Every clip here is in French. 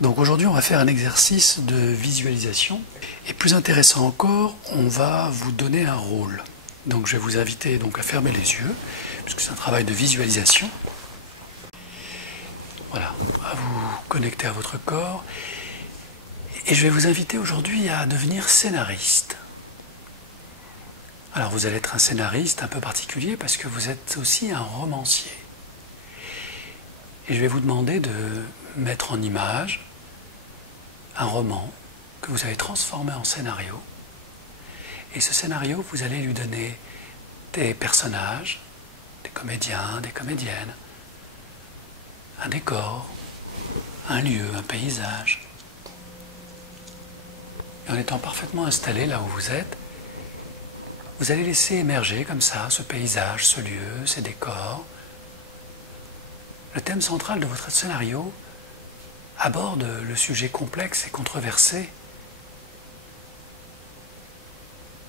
Donc aujourd'hui, on va faire un exercice de visualisation. Et plus intéressant encore, on va vous donner un rôle. Donc je vais vous inviter donc à fermer les yeux, puisque c'est un travail de visualisation. Voilà, à vous connecter à votre corps. Et je vais vous inviter aujourd'hui à devenir scénariste. Alors vous allez être un scénariste un peu particulier parce que vous êtes aussi un romancier. Et je vais vous demander de mettre en image un roman que vous avez transformé en scénario. Et ce scénario, vous allez lui donner des personnages, des comédiens, des comédiennes, un décor, un lieu, un paysage. Et en étant parfaitement installé là où vous êtes, vous allez laisser émerger comme ça ce paysage, ce lieu, ces décors. Le thème central de votre scénario aborde le sujet complexe et controversé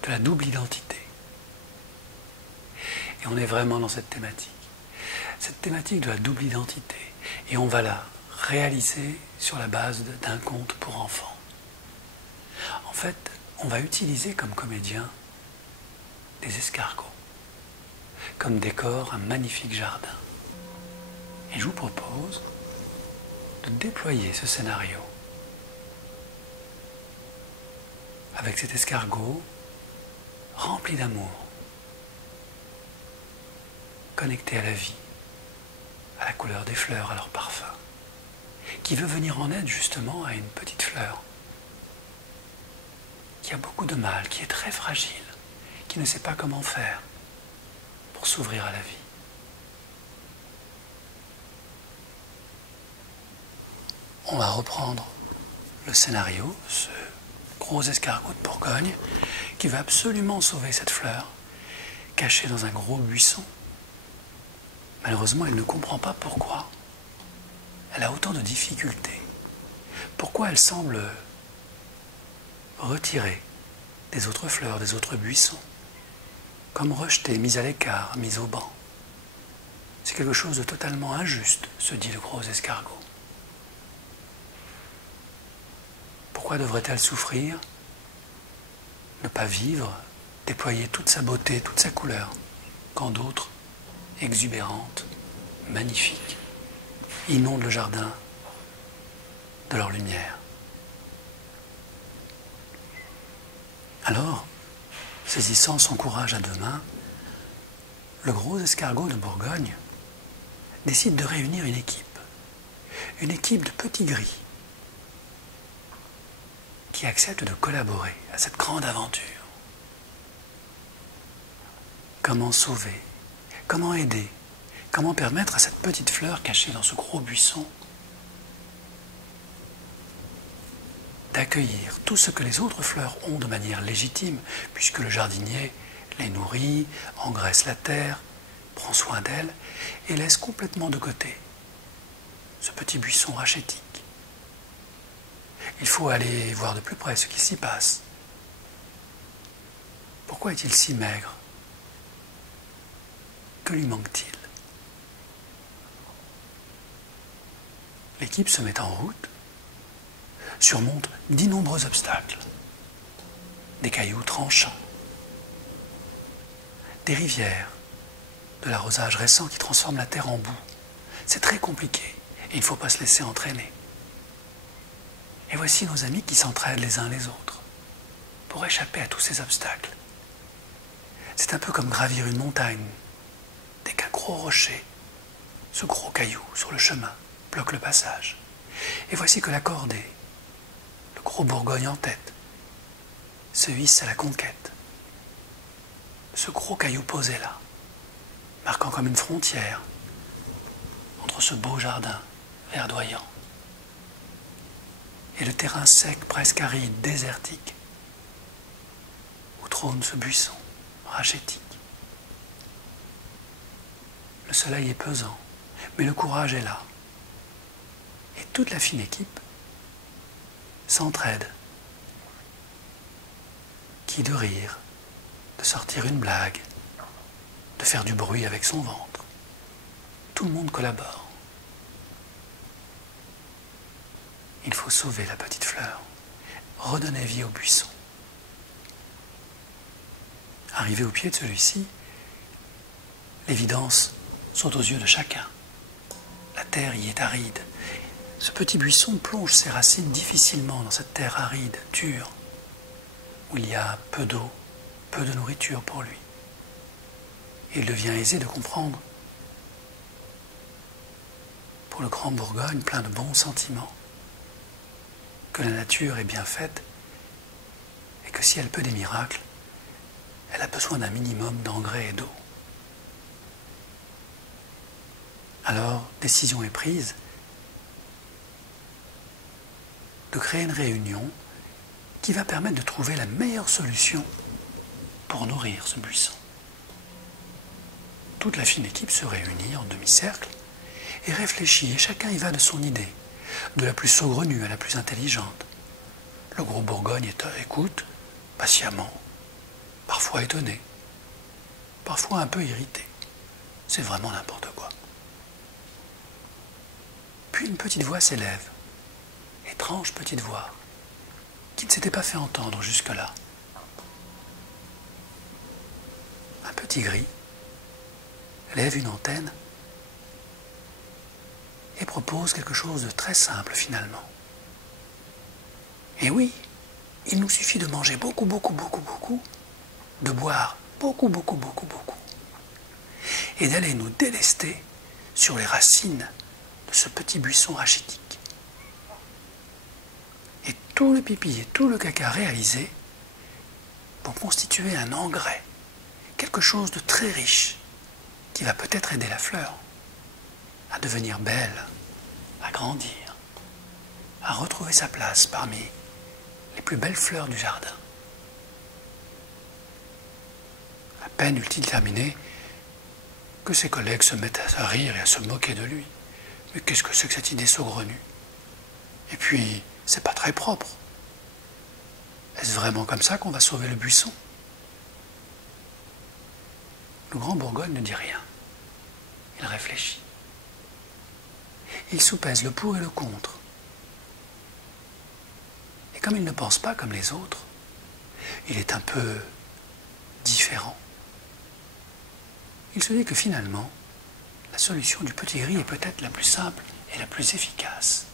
de la double identité. Et on est vraiment dans cette thématique de la double identité. Et on va la réaliser sur la base d'un conte pour enfants. En fait, on va utiliser comme comédien des escargots, comme décor un magnifique jardin. Et je vous propose de déployer ce scénario avec cet escargot rempli d'amour, connecté à la vie, à la couleur des fleurs, à leur parfum, qui veut venir en aide justement à une petite fleur qui a beaucoup de mal, qui est très fragile, qui ne sait pas comment faire pour s'ouvrir à la vie. On va reprendre le scénario, ce gros escargot de Bourgogne qui veut absolument sauver cette fleur cachée dans un gros buisson. Malheureusement, elle ne comprend pas pourquoi. Elle a autant de difficultés. Pourquoi elle semble retirée des autres fleurs, des autres buissons, comme rejetée, mise à l'écart, mise au banc. C'est quelque chose de totalement injuste, se dit le gros escargot. Pourquoi devrait-elle souffrir, ne pas vivre, déployer toute sa beauté, toute sa couleur, quand d'autres, exubérantes, magnifiques, inondent le jardin de leur lumière? Alors, saisissant son courage à deux mains, le gros escargot de Bourgogne décide de réunir une équipe de petits gris, qui acceptent de collaborer à cette grande aventure. Comment sauver? Comment aider? Comment permettre à cette petite fleur cachée dans ce gros buisson d'accueillir tout ce que les autres fleurs ont de manière légitime, puisque le jardinier les nourrit, engraisse la terre, prend soin d'elles et laisse complètement de côté ce petit buisson rachétique. Il faut aller voir de plus près ce qui s'y passe. Pourquoi est-il si maigre? Que lui manque-t-il? L'équipe se met en route, surmonte d'innombreux obstacles, des cailloux tranchants, des rivières, de l'arrosage récent qui transforme la terre en boue. C'est très compliqué et il ne faut pas se laisser entraîner. Et voici nos amis qui s'entraident les uns les autres pour échapper à tous ces obstacles. C'est un peu comme gravir une montagne dès qu'un gros rocher, ce gros caillou sur le chemin, bloque le passage. Et voici que la cordée, le gros Bourgogne en tête, se hisse à la conquête. Ce gros caillou posé là, marquant comme une frontière entre ce beau jardin verdoyant et le terrain sec, presque aride, désertique, où trône ce buisson rachétique. Le soleil est pesant, mais le courage est là. Et toute la fine équipe s'entraide. Qui de rire, de sortir une blague, de faire du bruit avec son ventre. Tout le monde collabore. Il faut sauver la petite fleur, redonner vie au buisson. Arrivé au pied de celui-ci, l'évidence saute aux yeux de chacun. La terre y est aride. Ce petit buisson plonge ses racines difficilement dans cette terre aride, dure, où il y a peu d'eau, peu de nourriture pour lui. Et il devient aisé de comprendre, pour le grand Bourgogne plein de bons sentiments, que la nature est bien faite et que si elle peut des miracles, elle a besoin d'un minimum d'engrais et d'eau. Alors, décision est prise de créer une réunion qui va permettre de trouver la meilleure solution pour nourrir ce buisson. Toute la fine équipe se réunit en demi-cercle et réfléchit, et chacun y va de son idée, de la plus saugrenue à la plus intelligente. Le gros Bourgogne écoute patiemment, parfois étonné, parfois un peu irrité. C'est vraiment n'importe quoi. Puis une petite voix s'élève, étrange petite voix, qui ne s'était pas fait entendre jusque-là. Un petit gris lève une antenne et propose quelque chose de très simple finalement. Et oui, il nous suffit de manger beaucoup, de boire beaucoup, et d'aller nous délester sur les racines de ce petit buisson rachitique. Et tout le pipi et tout le caca réalisé vont constituer un engrais, quelque chose de très riche, qui va peut-être aider la fleur à devenir belle, à grandir, à retrouver sa place parmi les plus belles fleurs du jardin. À peine eut-il terminé que ses collègues se mettent à rire et à se moquer de lui. Mais qu'est-ce que c'est que cette idée saugrenue? Et puis, c'est pas très propre. Est-ce vraiment comme ça qu'on va sauver le buisson? Le grand Bourgogne ne dit rien. Il réfléchit. Il soupèse le pour et le contre. Et comme il ne pense pas comme les autres, il est un peu différent. Il se dit que finalement, la solution du petit gris est peut-être la plus simple et la plus efficace.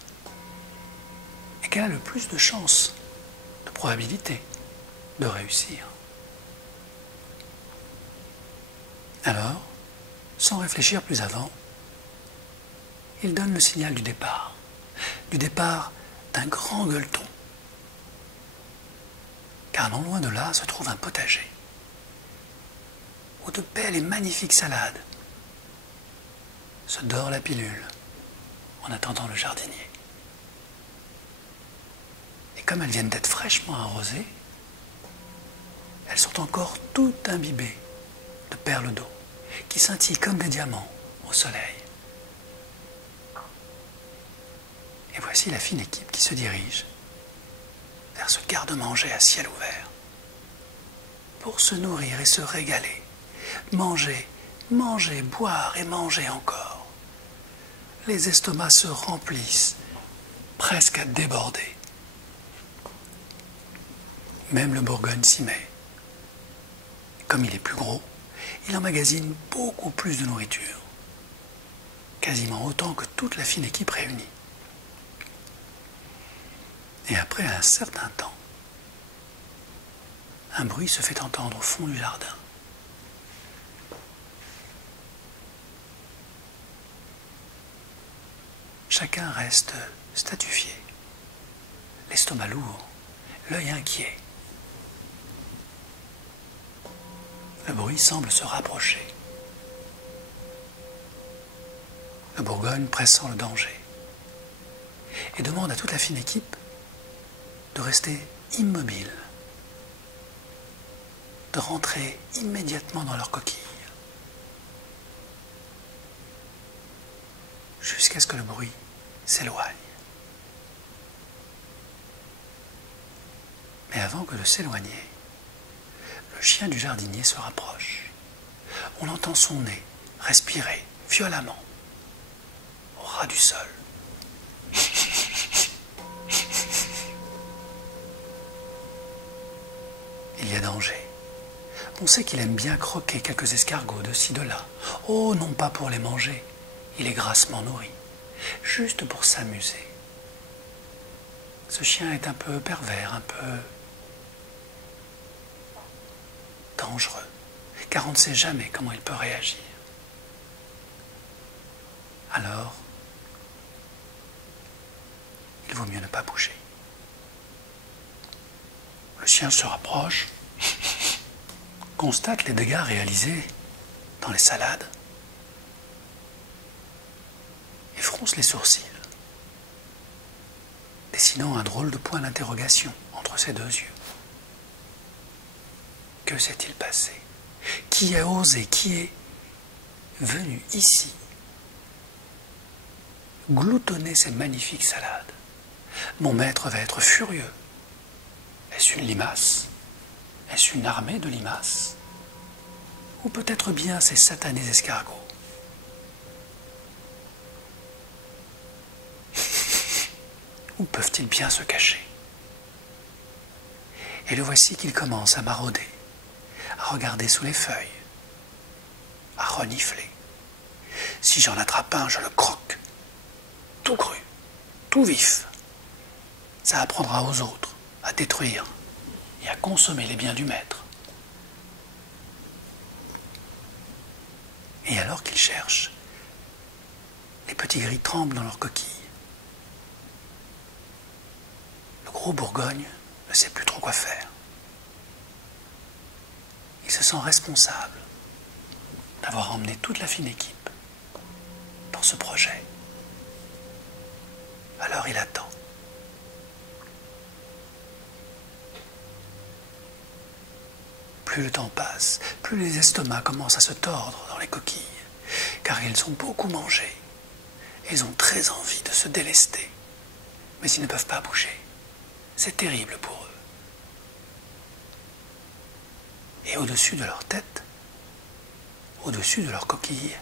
Et qu'elle a le plus de chances, de probabilité de réussir. Alors, sans réfléchir plus avant, il donne le signal du départ d'un grand gueuleton. Car non loin de là se trouve un potager, où de belles et magnifiques salades se dort la pilule en attendant le jardinier. Et comme elles viennent d'être fraîchement arrosées, elles sont encore toutes imbibées de perles d'eau qui scintillent comme des diamants au soleil. Et voici la fine équipe qui se dirige vers ce garde-manger à ciel ouvert pour se nourrir et se régaler, manger, manger, boire et manger encore. Les estomacs se remplissent presque à déborder. Même le Bourgogne s'y met. Comme il est plus gros, il emmagasine beaucoup plus de nourriture, quasiment autant que toute la fine équipe réunie. Et après un certain temps, un bruit se fait entendre au fond du jardin. Chacun reste statufié, l'estomac lourd, l'œil inquiet. Le bruit semble se rapprocher. Le Bourgogne pressent le danger et demande à toute la fine équipe de rester immobile, de rentrer immédiatement dans leur coquille, jusqu'à ce que le bruit s'éloigne. Mais avant que de s'éloigner, le chien du jardinier se rapproche. On entend son nez respirer violemment au ras du sol. y a danger. On sait qu'il aime bien croquer quelques escargots de ci, de là. Oh, non pas pour les manger, il est grassement nourri, juste pour s'amuser. Ce chien est un peu pervers, un peu dangereux, car on ne sait jamais comment il peut réagir. Alors, il vaut mieux ne pas bouger. Le chien se rapproche, constate les dégâts réalisés dans les salades et fronce les sourcils, dessinant un drôle de point d'interrogation entre ses deux yeux. Que s'est-il passé? Qui a osé? Qui est venu ici gloutonner ces magnifiques salades? Mon maître va être furieux. Est-ce une limace? Est-ce une armée de limaces? Ou peut-être bien ces satanés escargots? Où peuvent-ils bien se cacher? Et le voici qu'il commence à marauder, à regarder sous les feuilles, à renifler. Si j'en attrape un, je le croque, tout cru, tout vif. Ça apprendra aux autres à détruire et à consommer les biens du maître. Et alors qu'il cherche, les petits gris tremblent dans leurs coquilles. Le gros Bourgogne ne sait plus trop quoi faire. Il se sent responsable d'avoir emmené toute la fine équipe dans ce projet. Alors il attend. Plus le temps passe, plus les estomacs commencent à se tordre dans les coquilles, car ils ont beaucoup mangé. Ils ont très envie de se délester, mais ils ne peuvent pas bouger. C'est terrible pour eux. Et au-dessus de leur tête, au-dessus de leur coquille,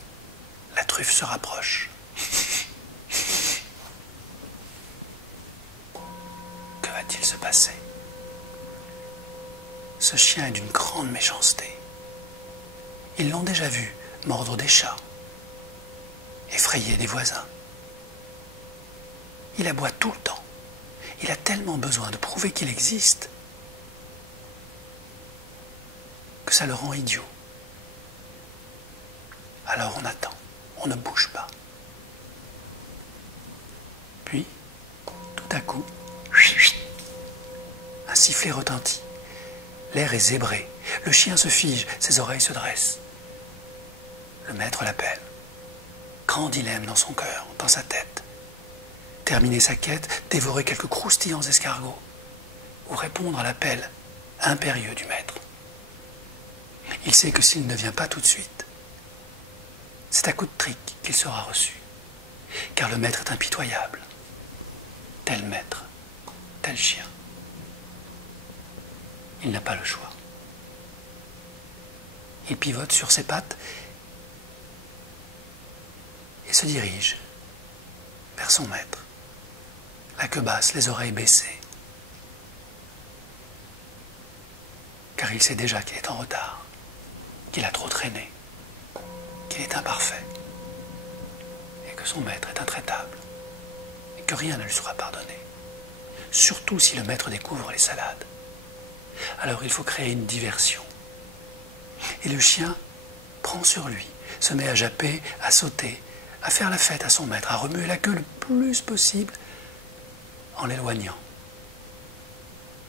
la truffe se rapproche. Que va-t-il se passer? Ce chien est d'une grande méchanceté. Ils l'ont déjà vu mordre des chats, effrayer des voisins. Il aboie tout le temps. Il a tellement besoin de prouver qu'il existe que ça le rend idiot. Alors on attend, on ne bouge pas. Puis, tout à coup, un sifflet retentit. L'air est zébré, le chien se fige, ses oreilles se dressent. Le maître l'appelle. Grand dilemme dans son cœur, dans sa tête. Terminer sa quête, dévorer quelques croustillants escargots, ou répondre à l'appel impérieux du maître. Il sait que s'il ne vient pas tout de suite, c'est à coup de trick qu'il sera reçu, car le maître est impitoyable. Tel maître, tel chien. Il n'a pas le choix. Il pivote sur ses pattes et se dirige vers son maître, la queue basse, les oreilles baissées, car il sait déjà qu'il est en retard, qu'il a trop traîné, qu'il est imparfait, et que son maître est intraitable, et que rien ne lui sera pardonné, surtout si le maître découvre les salades. Alors il faut créer une diversion. Et le chien prend sur lui, se met à japper, à sauter, à faire la fête à son maître, à remuer la queue le plus possible en l'éloignant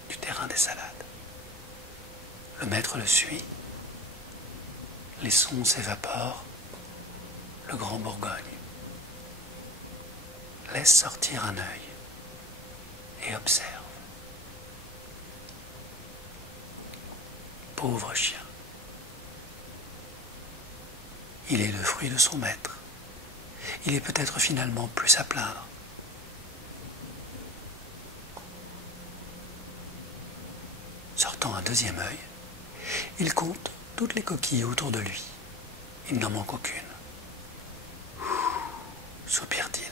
du terrain des salades. Le maître le suit, les sons s'évaporent, le grand Bourgogne laisse sortir un œil et observe. Pauvre chien. Il est le fruit de son maître. Il est peut-être finalement plus à plaindre. Sortant un deuxième œil, il compte toutes les coquilles autour de lui. Il n'en manque aucune. Soupire-t-il.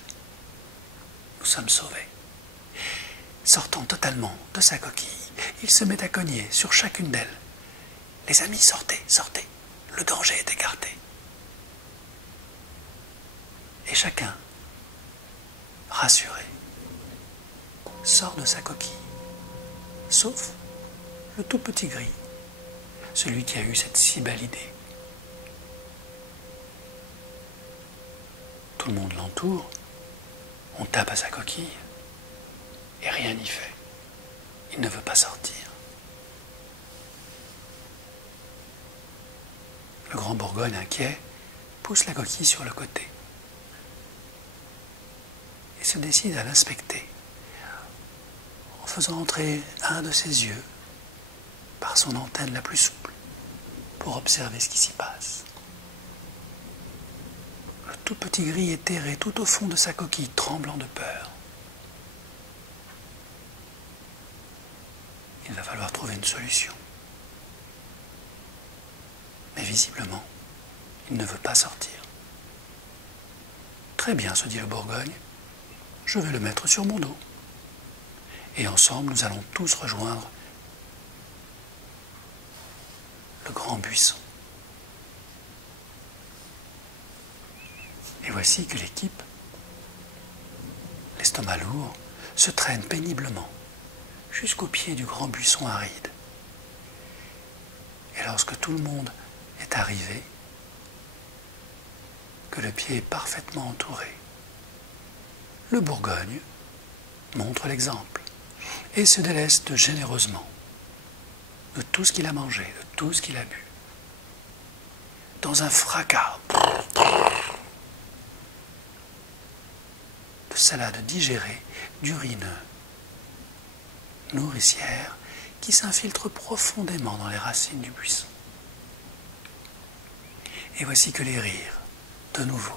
Nous sommes sauvés. sortant totalement de sa coquille, il se met à cogner sur chacune d'elles. Les amis, sortez, sortez, le danger est écarté. Et chacun, rassuré, sort de sa coquille, sauf le tout petit gris, celui qui a eu cette si belle idée. Tout le monde l'entoure, on tape à sa coquille, et rien n'y fait. Il ne veut pas sortir. Le grand Bourgogne, inquiet, pousse la coquille sur le côté et se décide à l'inspecter en faisant entrer un de ses yeux par son antenne la plus souple pour observer ce qui s'y passe. Le tout petit gris est terré tout au fond de sa coquille, tremblant de peur. Il va falloir trouver une solution. Mais visiblement, il ne veut pas sortir. Très bien, se dit le Bourgogne, je vais le mettre sur mon dos. Et ensemble, nous allons tous rejoindre le grand buisson. Et voici que l'équipe, l'estomac lourd, se traîne péniblement jusqu'au pied du grand buisson aride. Et lorsque tout le monde est arrivé, que le pied est parfaitement entouré, le Bourgogne montre l'exemple et se déleste généreusement de tout ce qu'il a mangé, de tout ce qu'il a bu. Dans un fracas de salade digérée d'urine nourricière qui s'infiltre profondément dans les racines du buisson. Et voici que les rires, de nouveau,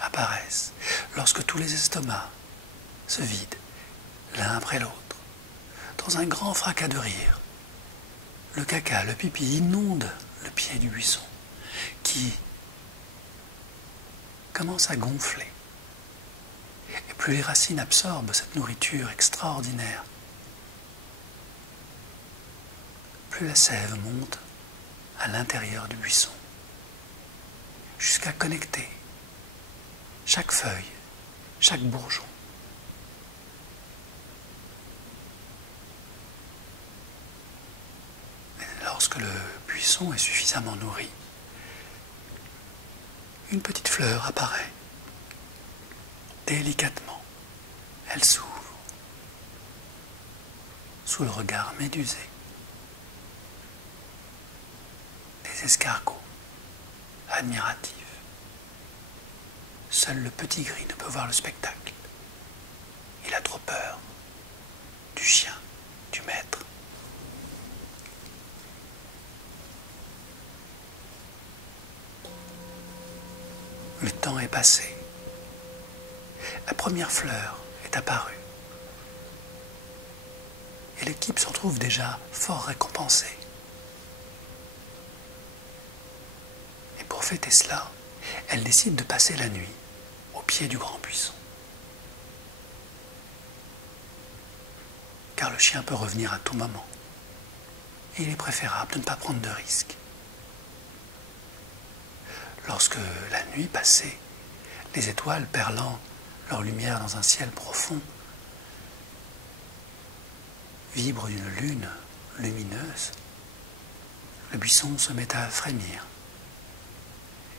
apparaissent lorsque tous les estomacs se vident l'un après l'autre. Dans un grand fracas de rire, le caca, le pipi inonde le pied du buisson qui commence à gonfler. Et plus les racines absorbent cette nourriture extraordinaire, plus la sève monte à l'intérieur du buisson, jusqu'à connecter chaque feuille, chaque bourgeon. Et lorsque le buisson est suffisamment nourri, une petite fleur apparaît. Délicatement, elle s'ouvre sous le regard médusé des escargots admiratifs. Seul le petit gris ne peut voir le spectacle. Il a trop peur du chien, du maître. Le temps est passé. La première fleur est apparue. Et l'équipe s'en trouve déjà fort récompensée. Et pour fêter cela, elle décide de passer la nuit au pied du grand buisson. Car le chien peut revenir à tout moment. Et il est préférable de ne pas prendre de risques. Lorsque la nuit passée, les étoiles perlant leur lumière dans un ciel profond vibrent d'une lune lumineuse, le buisson se met à frémir,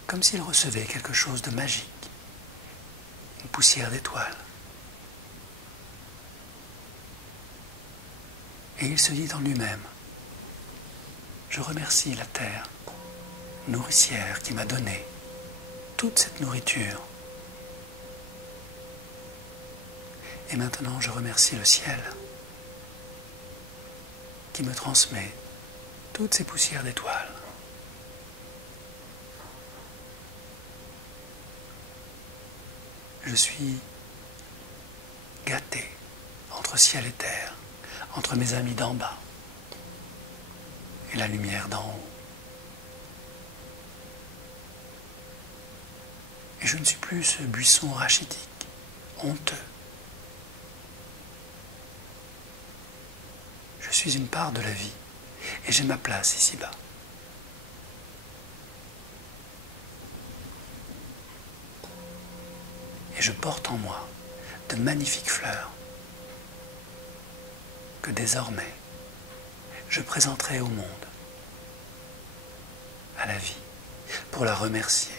comme s'il recevait quelque chose de magique, une poussière d'étoiles. Et il se dit en lui-même, je remercie la terre nourricière qui m'a donné toute cette nourriture. Et maintenant, je remercie le ciel qui me transmet toutes ces poussières d'étoiles. Je suis gâté entre ciel et terre, entre mes amis d'en bas et la lumière d'en haut. Et je ne suis plus ce buisson rachitique, honteux. suis une part de la vie et j'ai ma place ici-bas. Et je porte en moi de magnifiques fleurs que désormais je présenterai au monde, à la vie, pour la remercier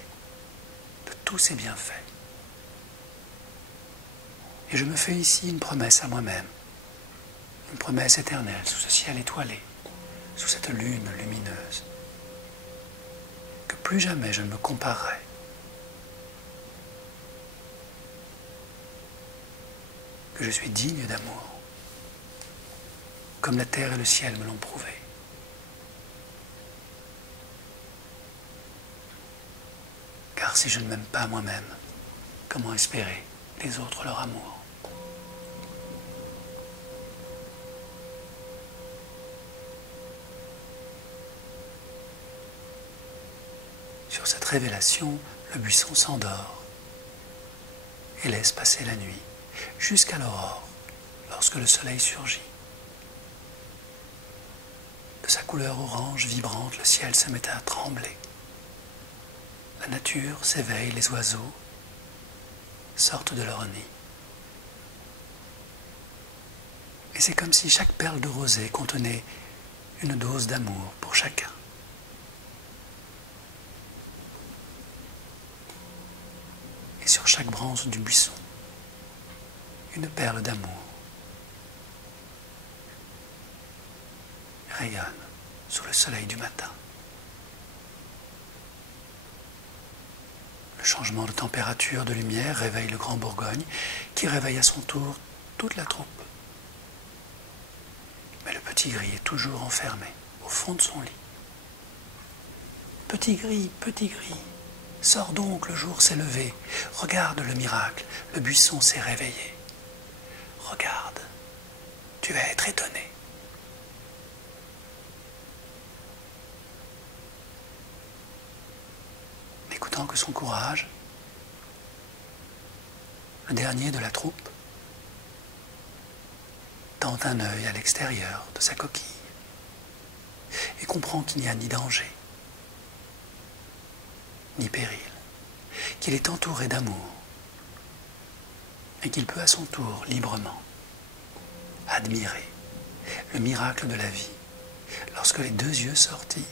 de tous ses bienfaits. Et je me fais ici une promesse à moi-même, une promesse éternelle sous ce ciel étoilé, sous cette lune lumineuse, que plus jamais je ne me comparerai que je suis digne d'amour, comme la terre et le ciel me l'ont prouvé. Car si je ne m'aime pas moi-même, comment espérer les autres leur amour? Sur cette révélation, le buisson s'endort et laisse passer la nuit jusqu'à l'aurore, lorsque le soleil surgit. De sa couleur orange vibrante, le ciel se met à trembler. La nature s'éveille, les oiseaux sortent de leur nid. Et c'est comme si chaque perle de rosée contenait une dose d'amour pour chacun. Et sur chaque branche du buisson, une perle d'amour rayonne sous le soleil du matin. Le changement de température, de lumière réveille le Grand Bourgogne, qui réveille à son tour toute la troupe. Mais le petit gris est toujours enfermé au fond de son lit. Petit gris, sors donc, le jour s'est levé. Regarde le miracle, le buisson s'est réveillé. Regarde, tu vas être étonné. N'écoutant que son courage, le dernier de la troupe tend un œil à l'extérieur de sa coquille et comprend qu'il n'y a ni danger, ni péril, qu'il est entouré d'amour et qu'il peut à son tour librement admirer le miracle de la vie lorsque les deux yeux sortis,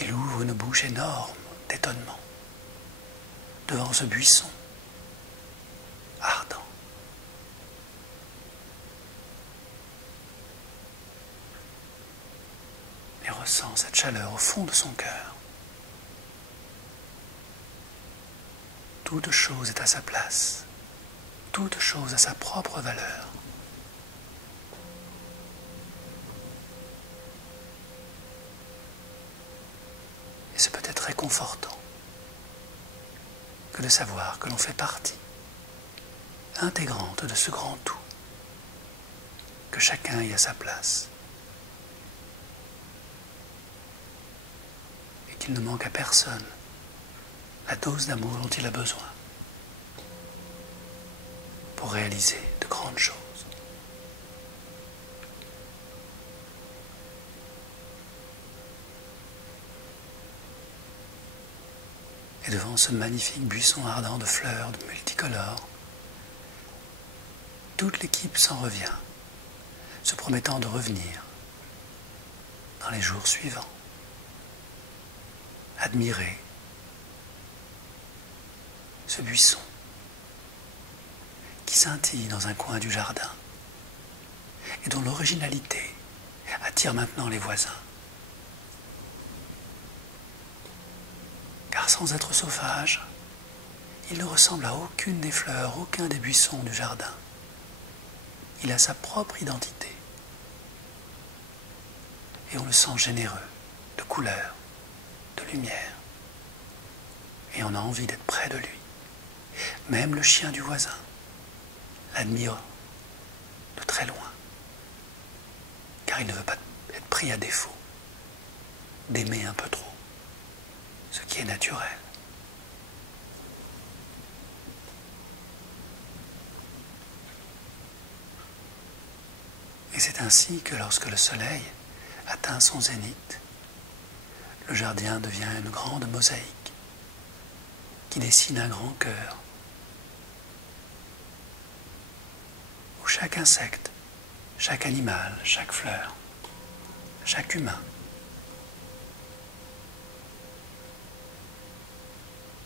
il ouvre une bouche énorme d'étonnement devant ce buisson ardent. Et ressent cette chaleur au fond de son cœur. Toute chose est à sa place, toute chose a sa propre valeur. Et c'est peut-être réconfortant que de savoir que l'on fait partie intégrante de ce grand tout, que chacun y a sa place et qu'il ne manque à personne la dose d'amour dont il a besoin pour réaliser de grandes choses. Et devant ce magnifique buisson ardent de fleurs de multicolores, toute l'équipe s'en revient, se promettant de revenir dans les jours suivants, admirer ce buisson qui scintille dans un coin du jardin et dont l'originalité attire maintenant les voisins. Car sans être sauvage, il ne ressemble à aucune des fleurs, aucun des buissons du jardin. Il a sa propre identité. Et on le sent généreux, de couleurs, de lumière. Et on a envie d'être près de lui. Même le chien du voisin l'admire de très loin. Car il ne veut pas être pris à défaut d'aimer un peu trop ce qui est naturel. Et c'est ainsi que lorsque le soleil atteint son zénith, le jardin devient une grande mosaïque qui dessine un grand cœur où chaque insecte, chaque animal, chaque fleur, chaque humain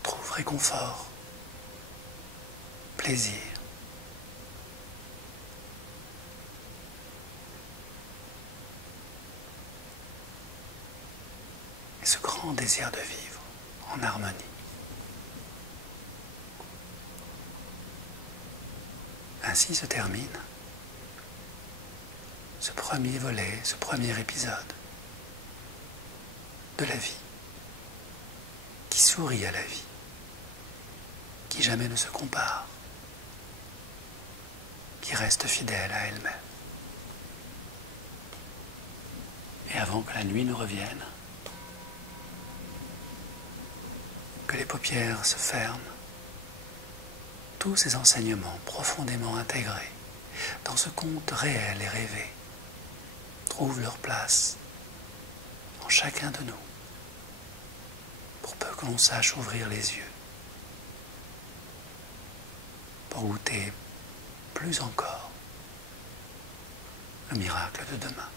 trouve réconfort, plaisir. Et ce grand désir de vivre en harmonie. Ainsi se termine ce premier volet, ce premier épisode de la vie, qui sourit à la vie, qui jamais ne se compare, qui reste fidèle à elle-même. Et avant que la nuit ne revienne, que les paupières se ferment, tous ces enseignements profondément intégrés dans ce conte réel et rêvé trouvent leur place en chacun de nous, pour peu que l'on sache ouvrir les yeux, pour goûter plus encore le miracle de demain.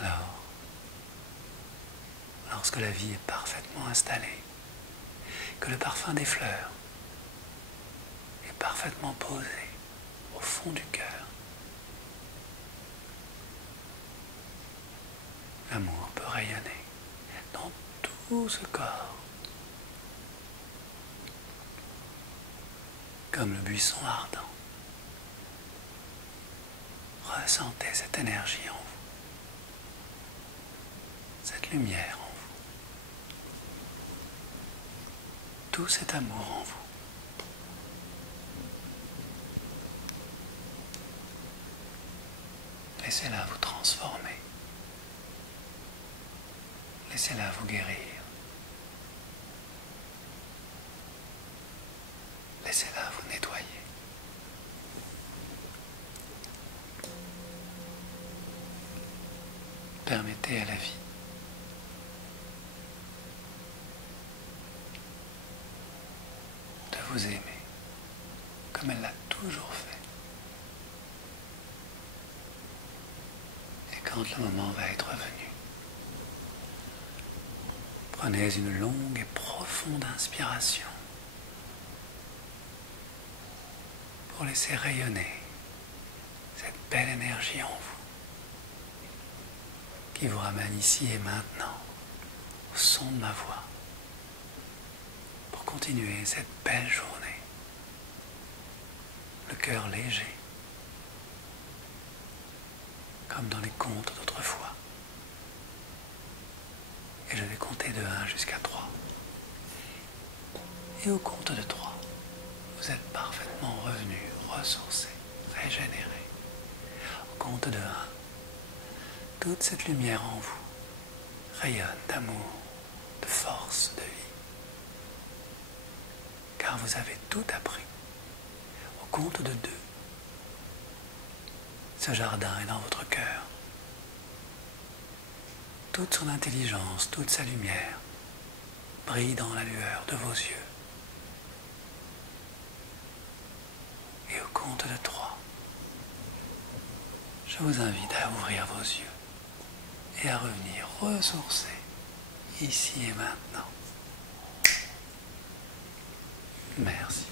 Alors, lorsque la vie est parfaitement installée, que le parfum des fleurs est parfaitement posé au fond du cœur, l'amour peut rayonner dans tout ce corps, comme le buisson ardent. Ressentez cette énergie en vous, cette lumière en vous, tout cet amour en vous. Laissez-la vous transformer. Laissez-la vous guérir. Laissez-la vous nettoyer. Permettez à la vie de vous aimer comme elle l'a toujours fait. Et quand le moment va être venu, prenez une longue et profonde inspiration pour laisser rayonner cette belle énergie en vous qui vous ramène ici et maintenant au son de ma voix pour continuer cette belle journée, le cœur léger, comme dans les contes d'autrefois. Et je vais compter de 1 jusqu'à 3. Et au compte de 3, vous êtes parfaitement revenu, ressourcé, régénéré. Au compte de 1, toute cette lumière en vous rayonne d'amour, de force, de vie. Car vous avez tout appris. Au compte de 2, ce jardin est dans votre cœur. Toute son intelligence, toute sa lumière brille dans la lueur de vos yeux. Et au compte de 3, je vous invite à ouvrir vos yeux et à revenir ressourcer ici et maintenant. Merci.